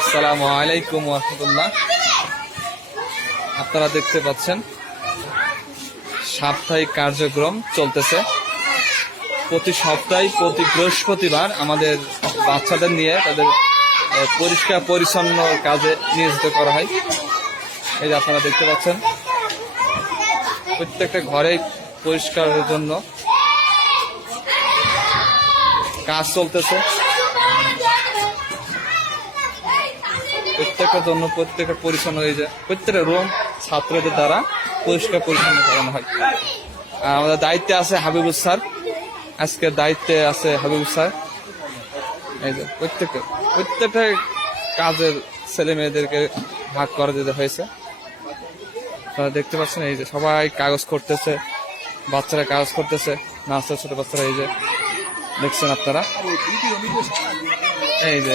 আসসালামু আলাইকুম ওয়া রাহমাতুল্লাহ। আপনারা দেখতে পাচ্ছেন সাপ্তাহিক কার্যক্রম চলতেছে। প্রতি সপ্তাহে প্রতি বৃহস্পতিবার আমাদের বাচ্চাদের নিয়ে তাদের পরিষ্কার পরিচ্ছন্ন কাজে নিয়োজিত করা হয়। এই যে আপনারা দেখতে পাচ্ছেন প্রত্যেকটা ঘরে পরিষ্কারের জন্য কাজ চলতেছে। প্রত্যেকটার জন্য প্রত্যেকটা পরিচ্ছন্ন হয়ে যায়, প্রত্যেকটা রুম ছাত্রদের দ্বারা পরিষ্কার পরিচ্ছন্ন করানো হয়। আমাদের দায়িত্বে আছে হাবিবুল স্যার, আজকের দায়িত্বে আছে হাবিবুল স্যার। এই যে প্রত্যেকটা কাজের ছেলে মেয়েদেরকে ভাগ করে দিতে হয়েছে। আপনারা দেখতে পাচ্ছেন এই যে সবাই কাগজ করতেছে, বাচ্চারা কাগজ করতেছে, নাচতে ছোট বাচ্চারা। এই যে দেখছেন আপনারা, এই যে